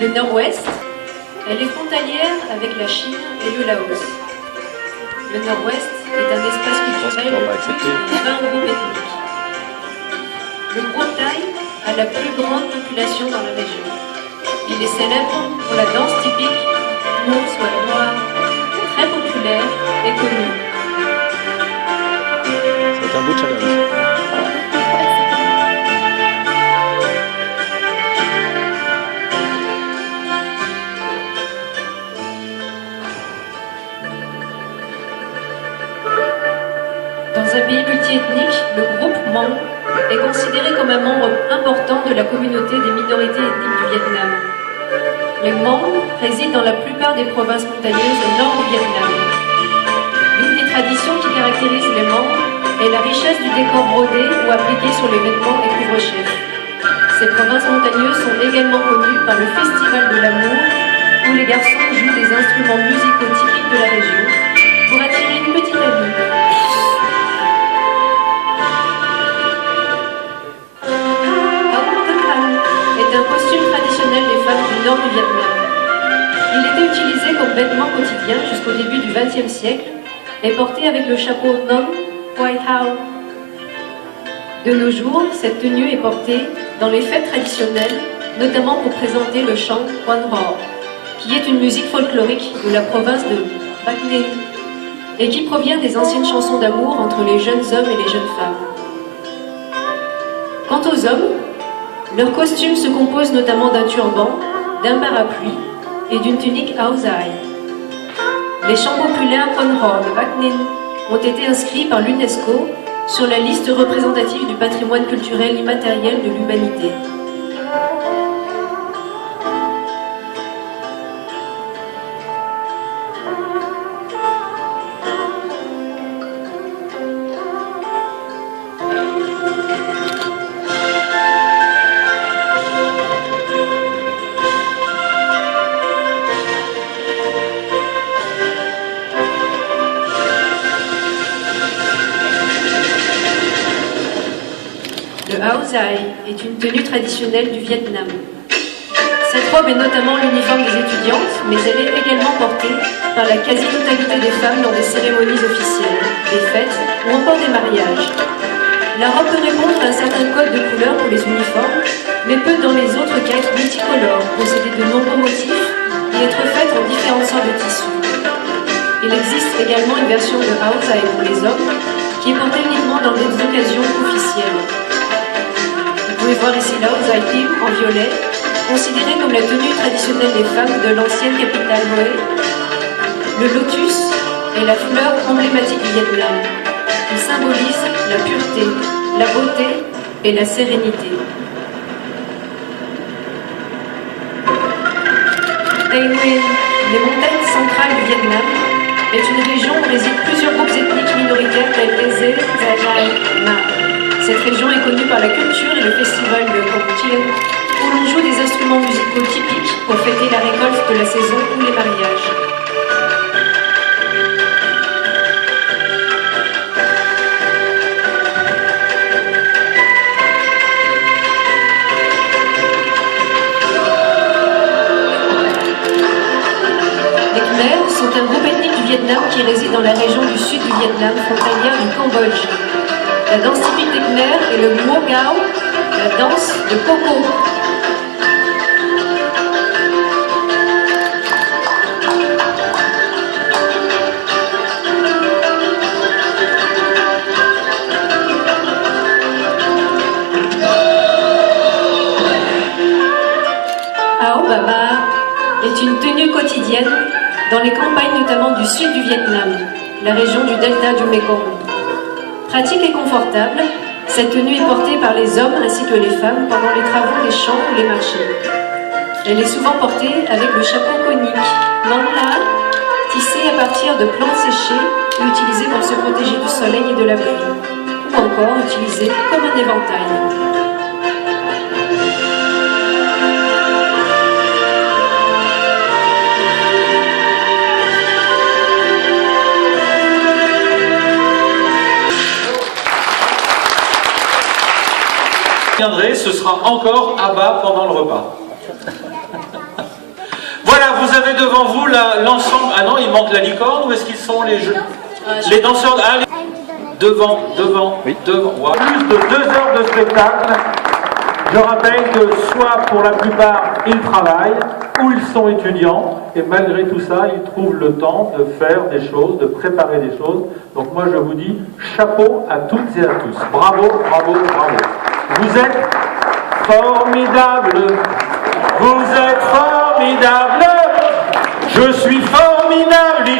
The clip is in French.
Le nord-ouest, elle est frontalière avec la Chine et le Laos. Le nord-ouest est un espace culturel de plus de 20 groupes ethniques. Le groupe Thaï a la plus grande population dans la région. Il est célèbre pour la danse typique Muay Thai, très populaire et connue. C'est un beau challenge. Dans un pays multiethnique, le groupe Hmong est considéré comme un membre important de la communauté des minorités ethniques du Vietnam. Les Hmong résident dans la plupart des provinces montagneuses au nord du Vietnam. L'une des traditions qui caractérise les Hmong est la richesse du décor brodé ou appliqué sur les vêtements et couvre-chefs. Ces provinces montagneuses sont également connues par le Festival de l'amour, où les garçons jouent des instruments musicaux typiques de la région pour attirer une petite amie. Est un costume traditionnel des femmes du nord du Vietnam. Il était utilisé comme vêtement quotidien jusqu'au début du XXe siècle et porté avec le chapeau Nom White House. De nos jours, cette tenue est portée dans les fêtes traditionnelles, notamment pour présenter le chant Quan Ho, qui est une musique folklorique de la province de Bac Ninh et qui provient des anciennes chansons d'amour entre les jeunes hommes et les jeunes femmes. Quant aux hommes, leur costume se compose notamment d'un turban, d'un parapluie et d'une tunique Aozai. Les chants populaires Quan Ho de Bac Ninh ont été inscrits par l'UNESCO sur la liste représentative du patrimoine culturel immatériel de l'humanité. Le Aozai est une tenue traditionnelle du Vietnam. Cette robe est notamment l'uniforme des étudiantes, mais elle est également portée par la quasi-totalité des femmes lors des cérémonies officielles, des fêtes ou encore des mariages. La robe peut répondre à un certain code de couleurs pour les uniformes, mais peut dans les autres cas être multicolore, posséder de nombreux motifs et être faite en différentes sortes de tissus. Il existe également une version de Aozai pour les hommes, qui est portée uniquement dans des occasions officielles. Vous pouvez voir ici l'Aozai Team en violet, considéré comme la tenue traditionnelle des femmes de l'ancienne capitale Hue. Le lotus est la fleur emblématique du Vietnam. Il symbolise la pureté, la beauté et la sérénité. Tây Nguyên, les montagnes centrales du Vietnam, est une région où résident plusieurs groupes ethniques minoritaires tels que Dê, Gia Lai, Ma. Cette région est connue par la culture et le festival de Con Chien, où l'on joue des instruments musicaux typiques pour fêter la récolte de la saison ou les mariages. Les Khmers sont un groupe ethnique du Vietnam qui réside dans la région du sud du Vietnam, frontalière du Cambodge. La danse typique des Khmers est le Muo Gao, la danse de Coco. Ao Baba est une tenue quotidienne dans les campagnes notamment du sud du Vietnam, la région du delta du Mekong. Pratique et confortable, cette tenue est portée par les hommes ainsi que les femmes pendant les travaux des champs ou les marchés. Elle est souvent portée avec le chapeau conique, Manla, tissé à partir de plantes séchées et utilisé pour se protéger du soleil et de la pluie, ou encore utilisé comme un éventail. Ce sera encore à bas pendant le repas. devant vous l'ensemble. Ah non, il manque la licorne. Où est-ce qu'ils sont les jeux? Les danseurs. Ah, devant. Oui. Wow. Plus de 2 heures de spectacle. Je rappelle que soit pour la plupart ils travaillent ou ils sont étudiants et malgré tout ça ils trouvent le temps de faire des choses, de préparer des choses. Donc moi je vous dis chapeau à toutes et à tous. Bravo, bravo, bravo. Vous êtes formidables. Vous êtes formidables. Je suis formidable.